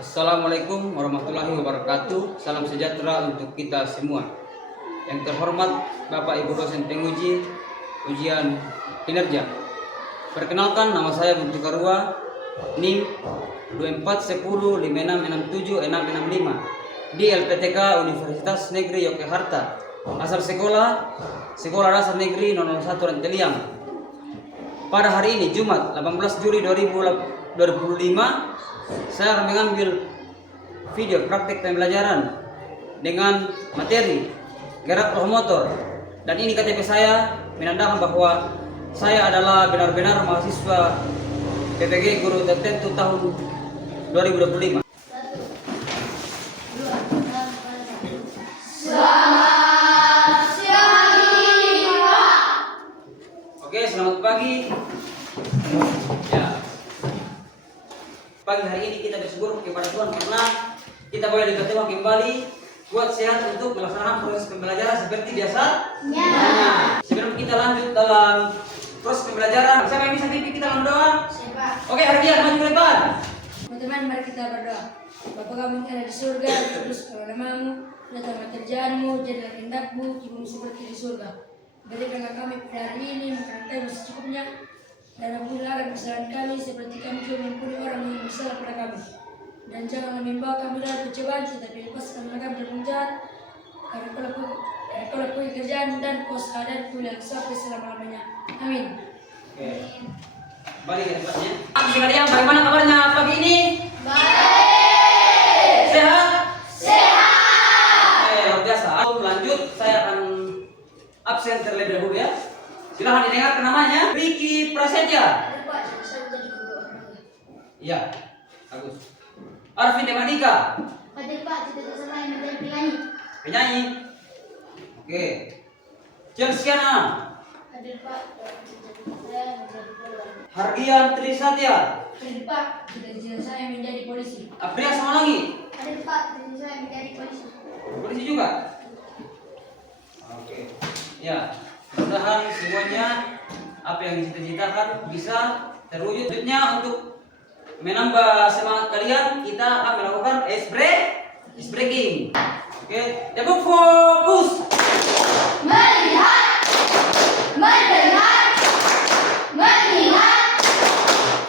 Assalamualaikum warahmatullahi wabarakatuh. Salam sejahtera untuk kita semua. Yang terhormat Bapak Ibu dosen penguji ujian kinerja. Perkenalkan, nama saya Buntu Karua, NIM 241056676665 di LPTK Universitas Negeri Yogyakarta. Asal Sekolah Dasar Negeri 001 Ranteliang. Pada hari ini Jumat 18 Juli 2025, saya akan mengambil video praktik pembelajaran dengan materi gerak roh motor, dan ini KTP saya menandakan bahwa saya adalah benar-benar mahasiswa PPG Guru Tertentu tahun 2025. Selamat siang, Pak. Oke, selamat pagi. Ya. Pagi hari ini kita bersyukur kepada Tuhan karena kita boleh bertemu kembali buat sehat untuk melaksanakan proses pembelajaran seperti biasa. Ya. Nah, sebelum kita lanjut dalam proses pembelajaran, siapa yang bisa pimpin kita dalam doa? Siapa? Oke, Ardian maju ke depan. Teman-teman, mari kita berdoa. Bapa kami yang ada di surga, kudus namamu, datanglah kerjaanmu, jadilah kehendakmu, seperti di surga. Berikanlah kami pada hari ini makanan kami secukupnya, dan ampunilah kesalahan kami seperti kami juga mengampuni orang yang bersalah pada kami. Dan jangan membawa kami dalam pencobaan, tetapi lepaskan kami dari penjahat. Karena kalau kerjaan dan kos dan kuliah sampai selama-lamanya. Amin. Oke. Balik ke tempatnya. Sekalian, bagaimana kabarnya pagi ini? Baik. Sehat? Sehat. Oke, luar biasa. Sebelum lanjut, saya akan absen terlebih dahulu ya. Silahkan didengarkan namanya. Ricky Prasetya. Ada Pak, saya jadi guru olahraga. Iya, bagus. Arvin Demadika, Ada Pak, cita-cita saya menjadi penyanyi. penyanyi. Oke. Jelsiana, Ada Pak, cita-cita saya menjadi polisi. Hardian Trisatya, Ada Pak, cita-cita saya menjadi polisi. Apria Samanangi, Ada Pak, cita-cita saya menjadi polisi. polisi juga. Oke. Ya, mudah-mudahan semuanya apa yang dicita-citakan bisa terwujud. Selanjutnya untuk menambah semangat kalian, kita akan melakukan ice breaking. Oke, tepuk fokus. Melihat, mendengar, mengingat,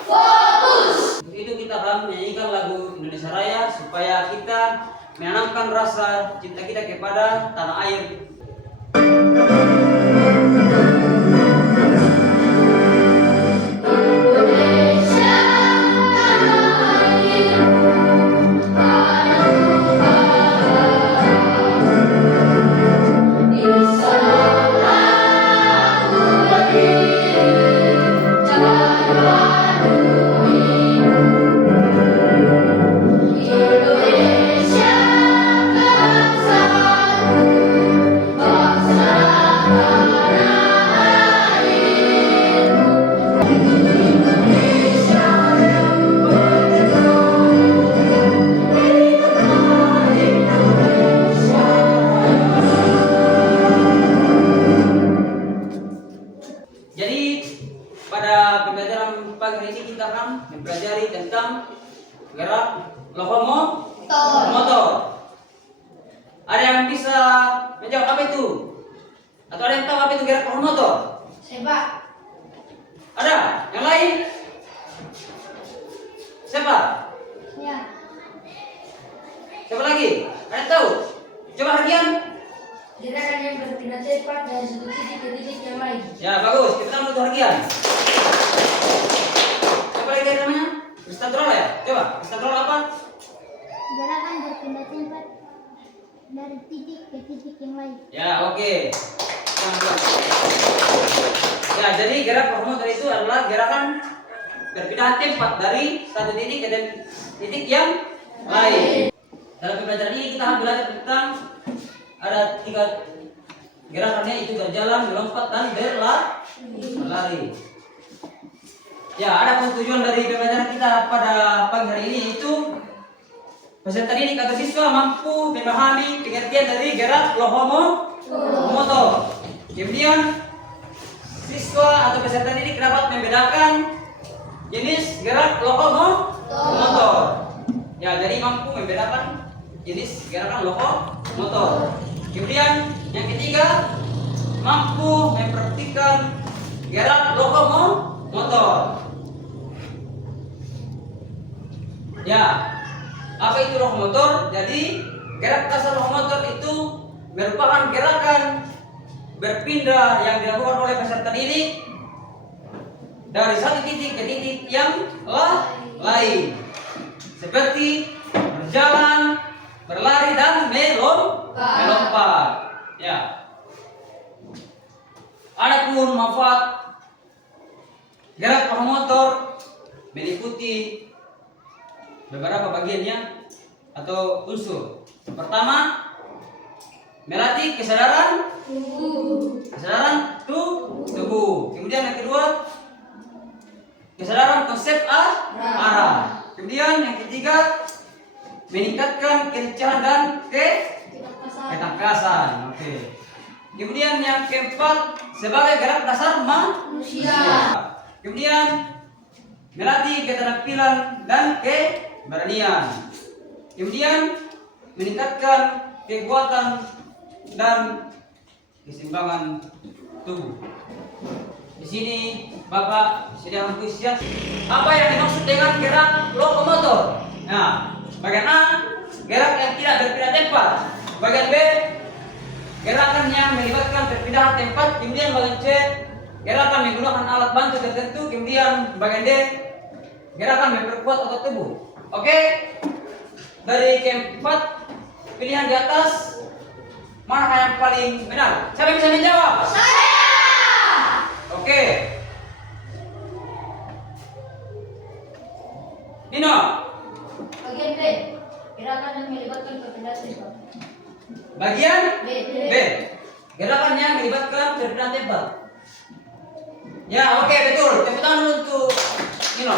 fokus. Untuk itu kita akan menyanyikan lagu Indonesia Raya supaya kita menanamkan rasa cinta kita kepada tanah air. Indonesia tanah airmu, tanahku di sana ku berdiri, jangan Indonesia bangsaku, bangsa tanah airmu. Indonesia yang bergerak, hiduplah Indonesia. Jadi pada pembelajaran pagi hari ini kita akan mempelajari tentang gerak lokomotor. Ada yang bisa menjawab apa itu? Atau ada yang tahu apa itu gerak lokomotor? Siapa? Ada? Yang lain? Siapa? Ya. Siapa lagi? Ada yang tahu? Coba Hardian. Gerakan yang berpindah cepat dari satu titik ke titik yang lain. Ya, bagus. Kita tahu untuk Hardian. Siapa lagi tadi namanya? Kristantrol ya? Coba, Kristantrol apa? Gerakan berpindah cepat dari titik ke titik yang lain. Ya, oke. Ya, jadi gerak lokomotor itu adalah gerakan berpindah tempat dari satu titik ke titik yang lain. Dalam pembelajaran ini kita akan belajar tentang ada 3 gerakannya, itu berjalan, melompat, dan berlari. Ya, ada tujuan dari pembelajaran kita pada pagi hari ini itu peserta didik atau siswa mampu memahami pengertian dari gerak lokomotor. Kemudian siswa atau peserta didik dapat membedakan jenis gerak lokomotor. Ya, jadi membedakan jenis gerakan lokomotor. Kemudian yang ketiga, mampu mempraktikkan gerak lokomotor. Ya, apa itu lokomotor? Jadi gerak dasar lokomotor itu merupakan gerakan berpindah yang dilakukan oleh peserta didik dari satu titik ke titik yang lain, seperti berjalan, berlari, dan melompat. Ya. Adapun manfaat gerak lokomotor meliputi beberapa bagiannya atau unsur. Pertama, melatih kesadaran tubuh. Kemudian yang kedua, kesadaran konsep arah. Kemudian yang ketiga, meningkatkan kelincahan dan ketangkasan. Oke. Kemudian yang keempat, sebagai gerak dasar manusia. Kemudian melatih keterampilan dan keberanian. Kemudian meningkatkan kekuatan dan keseimbangan tubuh. Di sini Bapak sedang mengusia apa yang dimaksud dengan gerak lokomotor. Nah, bagian A, gerak yang tidak berpindah tempat. Bagian B, gerakan yang melibatkan perpindahan tempat. Kemudian bagian C, gerakan menggunakan alat bantu tertentu. Kemudian bagian D, gerakan memperkuat otot tubuh. Oke? Dari keempat pilihan di atas, mana yang paling benar? Siapa yang bisa menjawab? Saya. Oke. Nino. Bagian B, gerakan yang melibatkan perpindahan tempat. Bagian B. Gerakan yang melibatkan perpindahan tempat. Ya, oke, betul. Tepuk tangan dulu untuk Nino.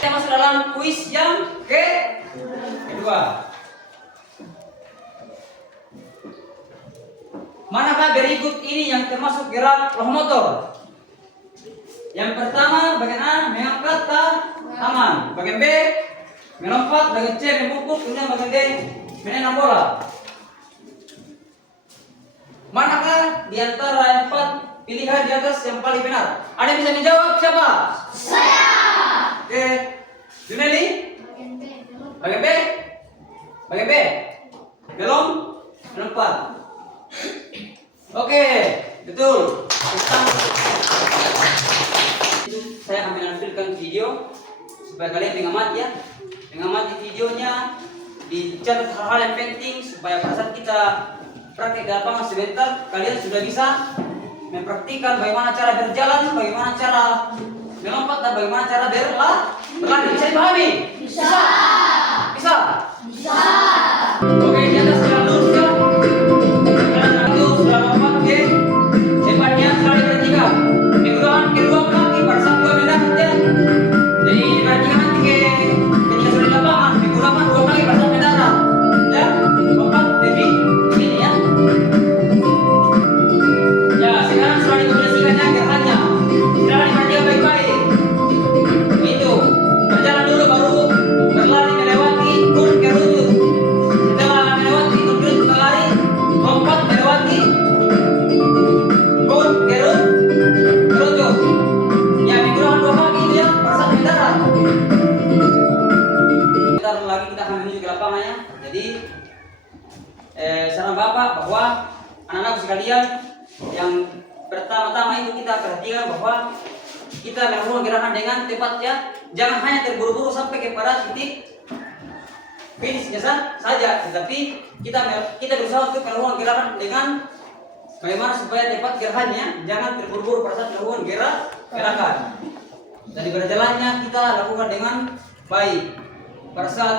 Kita masuk dalam kuis yang kedua. Manakah berikut ini yang termasuk gerak lokomotor? Yang pertama, bagian A, mengangkat tangan. Bagian B, melompat. Bagian C, membungkuk. Kemudian bagian D, menendang bola. Manakah di antara 4 pilihan di atas yang paling benar? Ada yang bisa menjawab? Siapa? Saya. Oke, Juneli? Bagian B? Bagian B? Belum? Melompat. Oke, betul. Saya akan menampilkan video supaya kalian mengamati ya. Mengamati videonya, dicatat hal-hal yang penting supaya pada saat kita praktik di lapangan sebentar, kalian sudah bisa mempraktikkan bagaimana cara berjalan, bagaimana cara melompat, dan bagaimana cara berlari. Bisa dipahami? Bisa. Bisa. Bisa. Oke, di atas jalan lurus ya. Jalan itu sudah lompat, oke. Cepatnya sekali bertiga. Menggunakan kedua kaki pada saat dua mendarat ya. Jadi perhatikan nanti ketika sudah di lapangan, menggunakan dua kaki pada saat mendarat. Ya, lompat lebih begini ya. Ya, sekarang sudah dikombinasikannya gerakannya. Silakan diperhatikan baik-baik. Itu berjalan dulu baru berlari melewati kun kerujut. Setelah melewati kun kerujut kita lari, lompat melewati kun kerujut. Ya, menggunakan dua kaki itu ya, pada saat mendarat. Bentar lagi kita akan menuju ke lapangan ya. Jadi saran Bapak bahwa anak-anak sekalian, yang pertama-tama itu kita perhatikan bahwa kita melakukan gerakan dengan tepat ya. Jangan hanya terburu-buru sampai kepada titik finishnya saja, tetapi kita berusaha untuk melakukan gerakan dengan bagaimana supaya tepat gerakannya. Jangan terburu-buru pada saat melakukan gerakan. Dari berjalannya kita lakukan dengan baik. Pada saat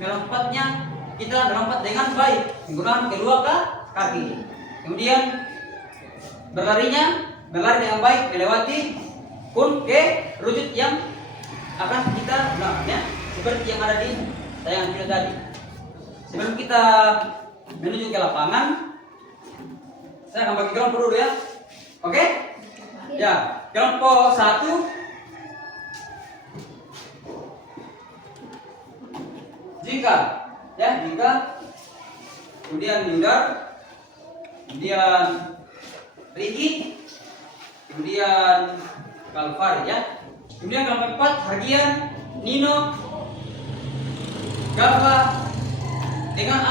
melompatnya kita melompat dengan baik menggunakan kedua kaki. Kemudian berlari dengan baik melewati kun kerujut yang akan kita gunakan ya, seperti yang ada di tayangan video tadi. Sebelum kita menuju ke lapangan, saya akan bagi kelompok dulu ya. Oke? Ya, kelompok 1 Jika, ya jika, kemudian Yudar, kemudian Ricky, kemudian Kalvar ya, kemudian kalau keempat Hargian, Nino, Galva dengan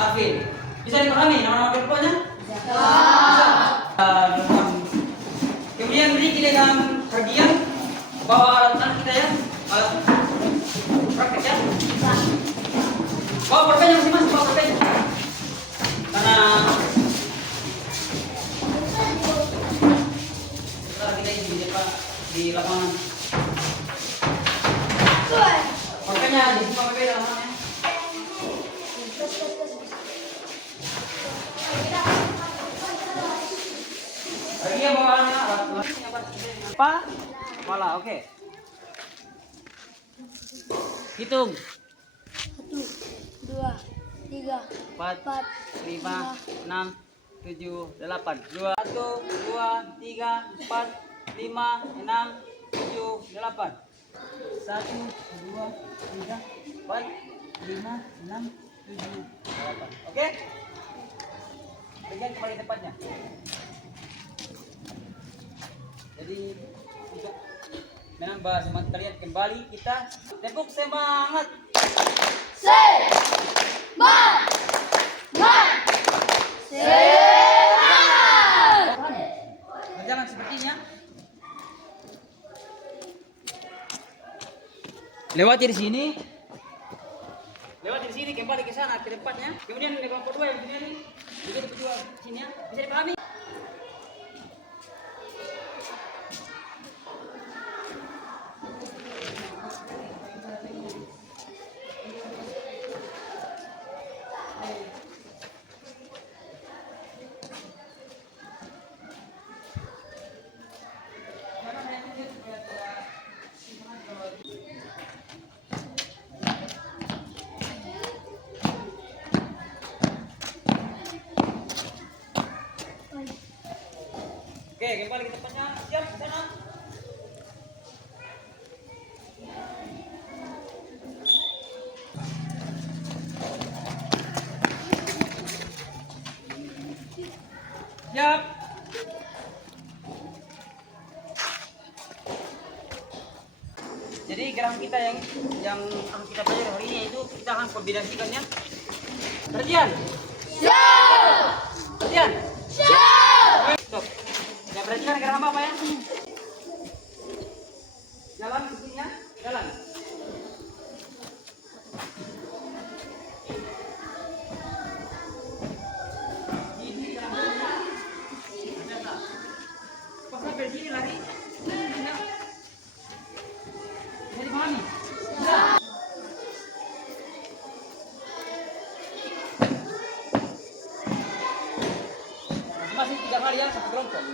Arvin. Bisa dipahami nama-nama kelompoknya? Bisa. Kemudian Ricky dengan Hargian bawa alat kita ya, alat praktek ya. Bawa pulpen yang masih bawa pulpen. Karena kita ini di lapangan. Pulpennya di semua pulpen lapangannya. Lagi yang bawaannya apa? Kepala, oke. Hitung. 1, 2, 3, 4, 5, 6, 7, 8. 2, 1, 2, 3, 4, 5, 6, 7, 8. 1, 2, 3, 4, 5, 6, 7, 8. Oke? Bagian kembali tempatnya. Jadi untuk menambah semangat kalian kembali kita tepuk semangat. Berjalan sepertinya. Lewati di sini. Lewati di sini kembali ke sana ke depannya. Kemudian kelompok 2 yang di sini. Juga berdua sini ya. Bisa dipahami? Oke, kembali ke tempatnya. Siap, ke sana. Siap. Jadi gerakan kita yang akan kita pelajari hari ini yaitu kita akan kombinasikannya. Perhatian. Siap. Perhatian. Siap. Stop. Ya perhatikan gerakan apa ya? Jalan ke sini ya. Jalan. Ini jalannya. Pas sampai sini lari. Nah. Jadi dipahami? Masih 3 kali ya satu kelompok.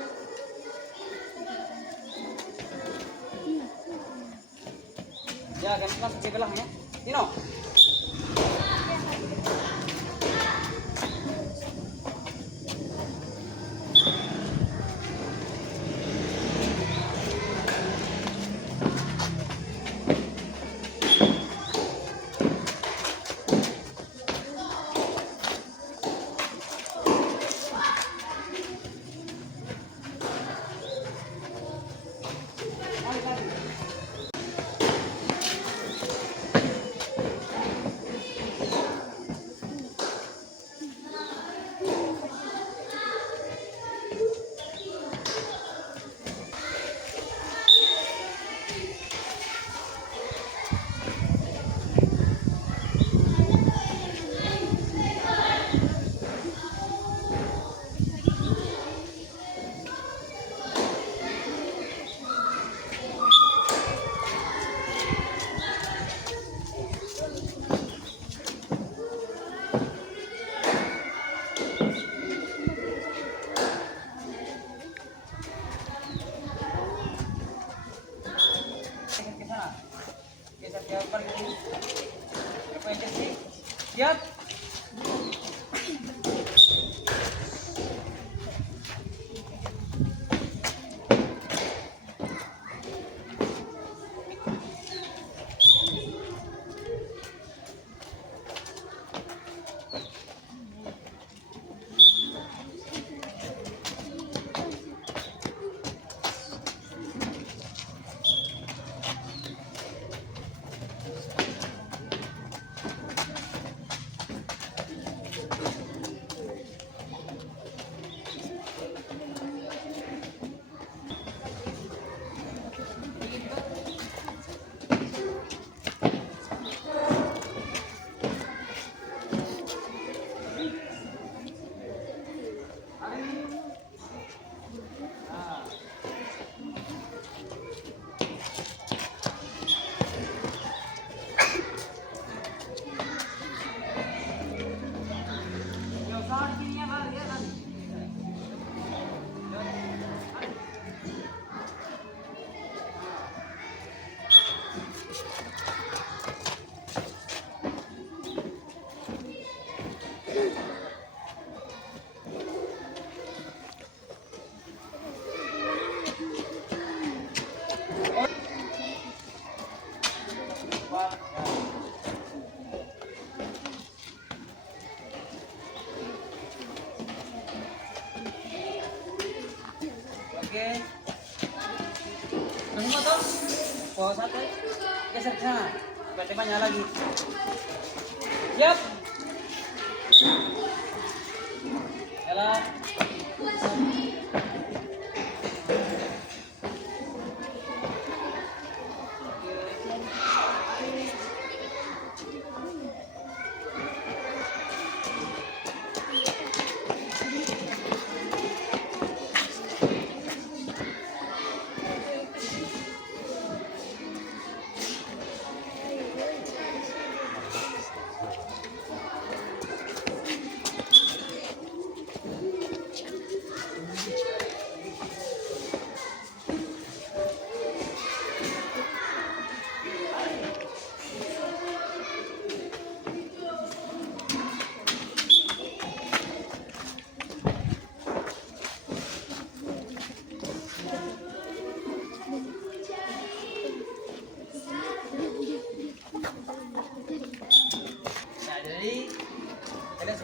Ya, kan masuk ke belakang ya. Nino. Siap. apa? Ya. Oke. Semua toh? Oh, satu. Geser ke sana. Supaya temanya lagi. Siap. Jalan.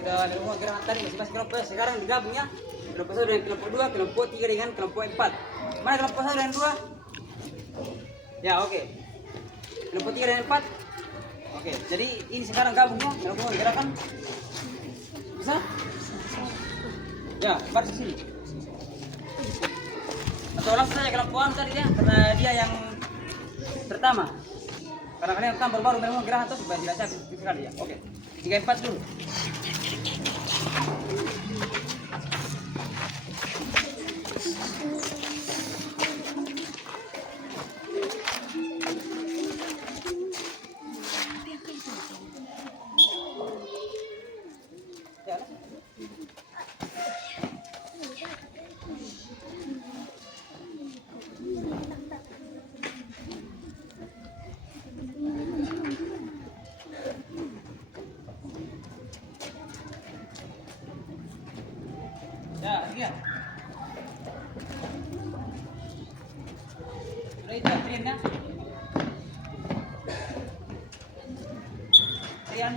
Sudah ada rumah gerakan tadi masing-masing kelompok. Sekarang digabung ya. Kelompok 1 dengan kelompok 2, kelompok 3 dengan kelompok 4. Mana kelompok 1 dan 2? Ya, oke. Kelompok 3 dan 4. Oke, jadi ini sekarang gabung ya. Kelompok gerakan. Bisa? Ya, baris sini. Atau langsung saja kelompok 1 tadi ya, karena dia yang pertama. Karena kalian kan baru-baru memang gerakan tuh supaya tidak sakit sekali ya. Oke. 3 4 dulu. Ya, lihat. Sudah itu triannya. Trian.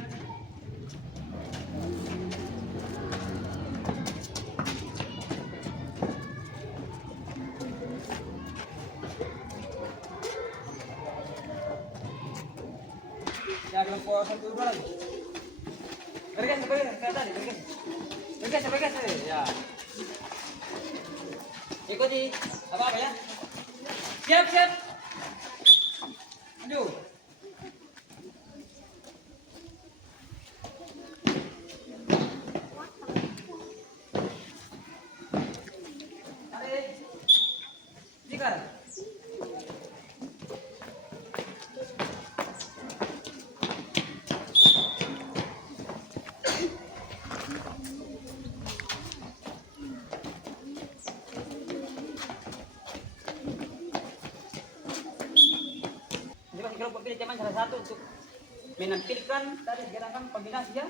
Ya, kelompok 1 2 lagi. Bergeser tadi, bergeser. Ya. Ikuti apa ya? Siap. Maju. Tarik. Jikar. Kelompok pilih teman salah satu untuk menampilkan tadi gerakan kombinasi ya.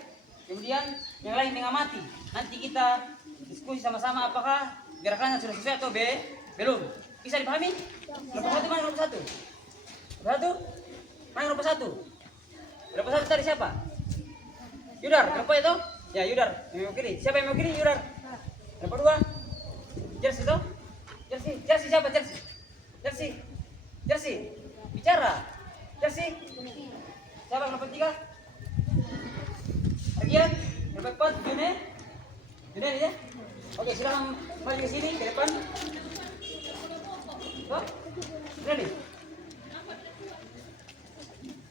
Kemudian yang lain mengamati. Nanti kita diskusi sama-sama apakah gerakannya sudah sesuai atau belum. Bisa dipahami? Kelompok 1 mana kelompok 1? Kelompok 1? Mana kelompok 1? Kelompok 1 tadi siapa? Yudar, kelompok itu? Ya Yudar, yang mau kiri. Siapa yang mau kiri? Yudar. Kelompok 2? Jersey itu? Jersey siapa? Jersey. Bicara. Jersey. Siapa kelompok 3? Bagian kelompok 4 Junet ya. Oke, silakan maju ke sini ke depan. Tuh. Ready.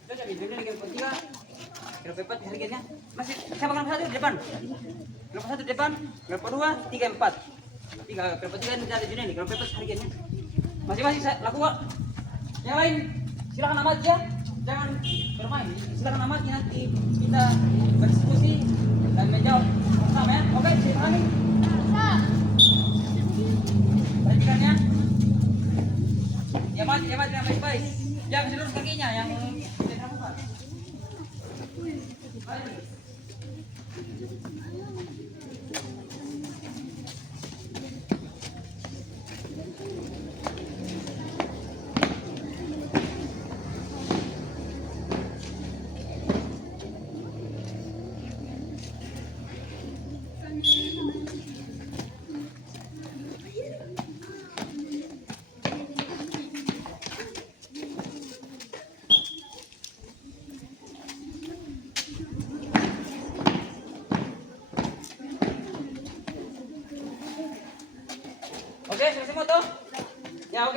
Sudah jadi Junet kelompok 3. Kelompok 4 harganya. Masih siapa kelompok 1 di depan? Kelompok 1 di depan, kelompok 2, 3, 4. Kelompok 3 ini ada Junet, kelompok 4 harganya. Masing-masing lakukan. Yang lain silakan amati ya, jangan bermain. Silakan amati, nanti kita berdiskusi dan menjawab sama ya. Oke, silakan. Perhatikan ya. Ya mati yang baik-baik. Jangan seluruh kakinya yang tidak terbuka.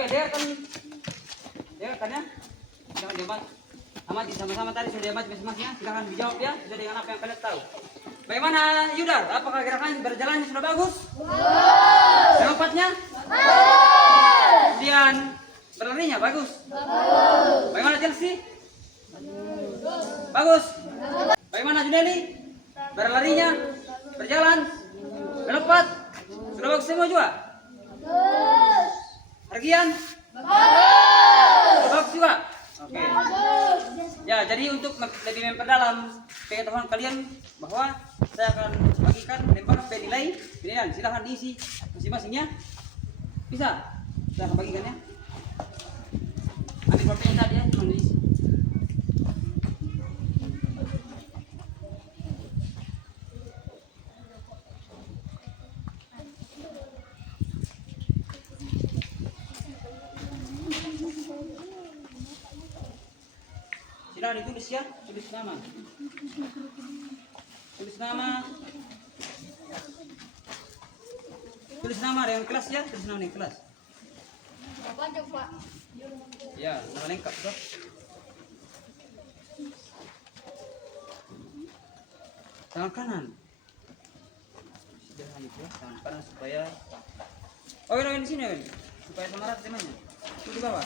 dengarkan ya. Jangan diamat. Amati sama-sama tadi sudah diamati masing-masing ya. Silakan dijawab ya, sesuai dengan apa yang kalian tahu. Bagaimana Yudar? Apakah gerakan berjalannya sudah bagus? Bagus. Lompatnya? Bagus. Kemudian berlarinya bagus? Bagus. Bagaimana Chelsea? Bagus. Bagaimana Juneli? Berlarinya? Berjalan? Melompat? Sudah bagus semua juga? Bagus. Argian? Bagus. Bagus juga? Oke. Ya, jadi untuk lebih memperdalam pengetahuan kalian bahwa saya akan bagikan beberapa penilaian. Silahkan diisi masing-masingnya. Bisa? Saya akan bagikan ya. Ambil pulpen tadi ya, cuma diisi. Silahkan ditulis ya, tulis nama. Tulis nama. Tulis nama dengan kelas ya, tulis nama dengan kelas. Bapak coba. Ya, nama lengkap tuh. Tangan kanan. Jangan itu ya, tangan kanan supaya. Oh, ini di sini, Wen. Supaya sama rata temannya. Itu di bawah.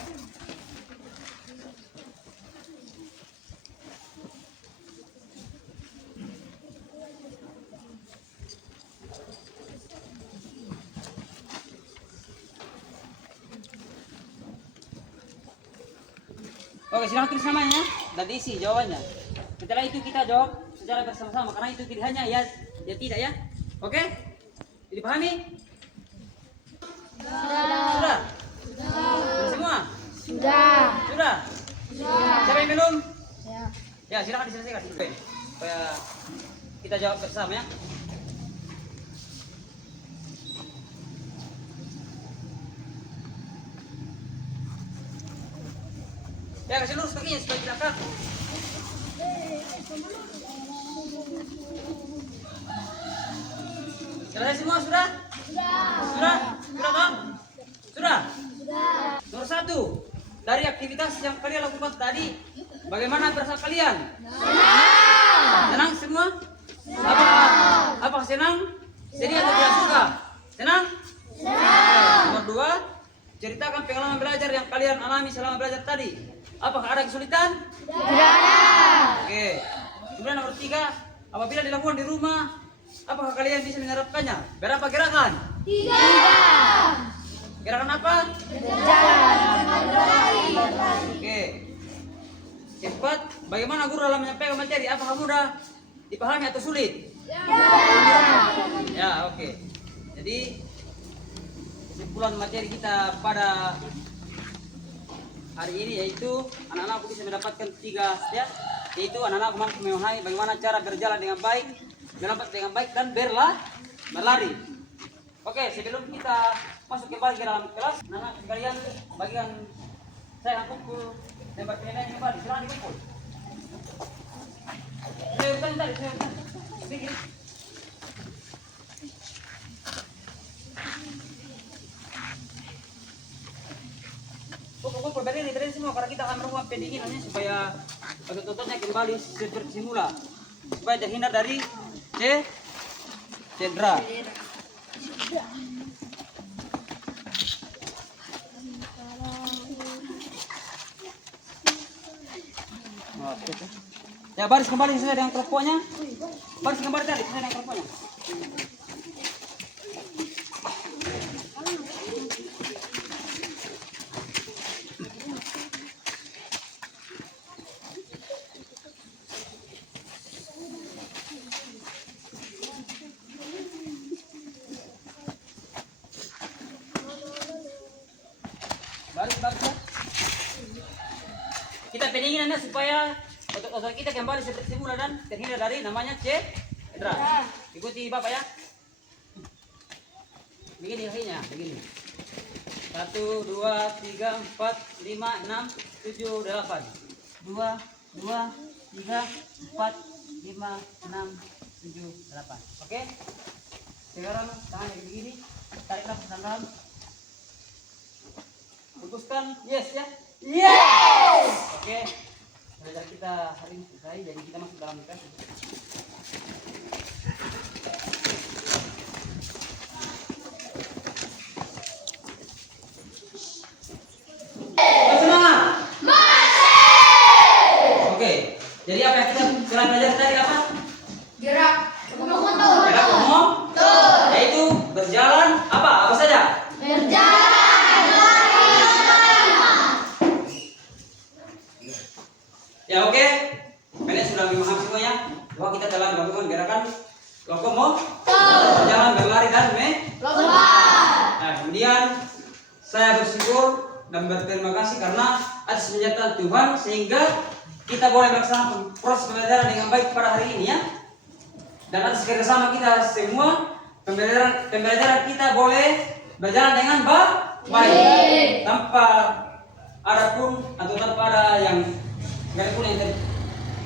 Oke, silahkan tulis namanya dan diisi jawabannya. Setelah itu kita jawab secara bersama-sama karena itu pilihannya ya tidak ya. Oke? Dipahami? Sudah? Sudah semua? Sudah? Siapa yang belum? Ya, silakan diselesaikan supaya kita jawab bersama ya. Ya, kasih lurus kakinya supaya tidak kaku. Selesai semua sudah? Sudah? Sudah toh? Sudah? Nomor 1, dari aktivitas yang kalian lakukan tadi, bagaimana perasaan kalian? Senang semua? Apakah senang? Sedih atau tidak suka? Senang? Nomor 2, ceritakan pengalaman belajar yang kalian alami selama belajar tadi. Apakah ada kesulitan? Tidak ada. Oke. Kemudian nomor 3, apabila dilakukan di rumah, apakah kalian bisa menerapkannya? Berapa gerakan? 3. Gerakan apa? Berjalan. Oke. Keempat, bagaimana guru dalam menyampaikan materi? Apakah mudah dipahami atau sulit? Ya, oke. Jadi kesimpulan materi kita pada hari ini yaitu anak-anak bisa mendapatkan 3 ya, yaitu anak-anak mampu memahami bagaimana cara berjalan dengan baik, melompat dengan baik dan berlari. Oke, sebelum kita masuk kembali ke dalam kelas, anak-anak sekalian bagian saya akan kumpul tempat penilaian kembali. Silakan dikumpul. Saya urutan tadi, saya urutan. Begini. Kumpul berdiri semua karena kita akan melakukan pendinginannya supaya otot-ototnya kembali seperti semula, supaya terhindar dari cedera. Ya, baris kembali sesuai dengan kelompoknya. Baris kembali tadi sesuai dengan kelompoknya. Baris ya. Kita pendinginannya supaya otot-otot kita kembali seperti semula dan terhindar dari namanya cedera. Ikuti Bapak ya. Begini kakinya, begini. 1, 2, 3, 4, 5, 6, 7, 8. 2, 2, 3, 4, 5, 6, 7, 8. Oke? Sekarang tangannya begini. Tarik nafas dalam. Fokuskan. Yes ya. Yes. Oke. Belajar kita hari ini selesai, jadi kita masuk dalam kelas. Semangat. Oke. Jadi apa yang kita telah belajar tadi apa? Gerak. Gerak motor. Yaitu berjalan apa? Apa saja? Ya oke, kalian sudah memahami semuanya bahwa kita telah melakukan gerakan lokomotor, berjalan, berlari dan melompat. Nah kemudian saya bersyukur dan berterima kasih karena atas penyertaan Tuhan sehingga kita boleh melaksanakan proses pembelajaran dengan baik pada hari ini ya. Dan atas kerjasama kita semua pembelajaran kita boleh berjalan dengan baik tanpa ada pun atau tanpa ada yang sekalipun yang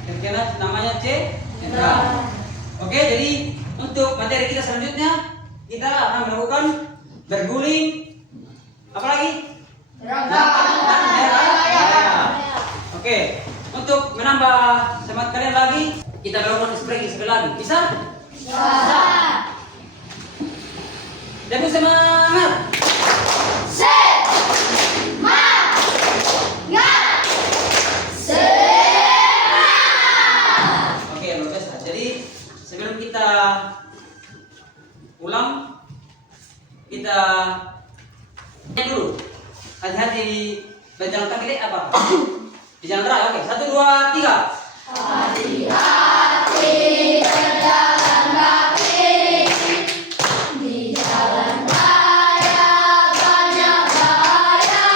terkena namanya cedera. Oke, jadi untuk materi kita selanjutnya kita akan melakukan berguling, apa lagi? Oke, untuk menambah semangat kalian lagi kita melakukan stretching sekali lagi. Bisa? Bisa. Jadi semangat. Sebelum kita ulang, kita dulu hati-hati berjalan kaki deh apa? Di jalan raya, oke. 1, 2, 3. Hati-hati berjalan kaki di jalan raya banyak bahaya.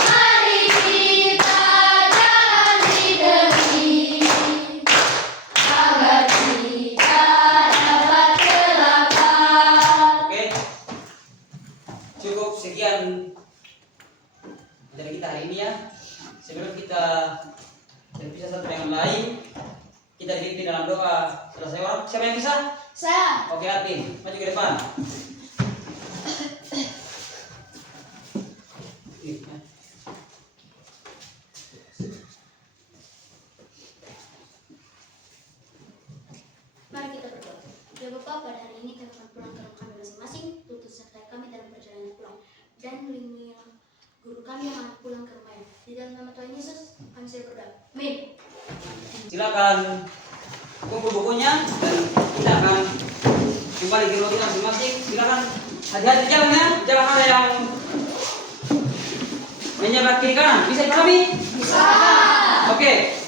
Mari kita jalan di demi. Cukup sekian dari kita hari ini ya. Sebelum kita berpisah satu dengan lain, kita dipimpin dalam doa. Selesai orang, siapa yang bisa? Saya. Oke, Atin, maju ke depan. Mari kita berdoa. Ya Bapa, pada hari ini kami akan pulang ke rumah kami masing-masing. Tuntun sertai kami dalam perjalanan pulang dan lindungi guru kami yang akan pulang ke rumahnya. Di dalam nama Tuhan Yesus kami saya berdoa. Amin. Silakan kumpul bukunya dan kita akan kembali ke rumah kita masing-masing. Silakan hati-hati jalan ya, jangan ada yang menyebar kiri kanan. Bisa dipahami? Bisa. Oke.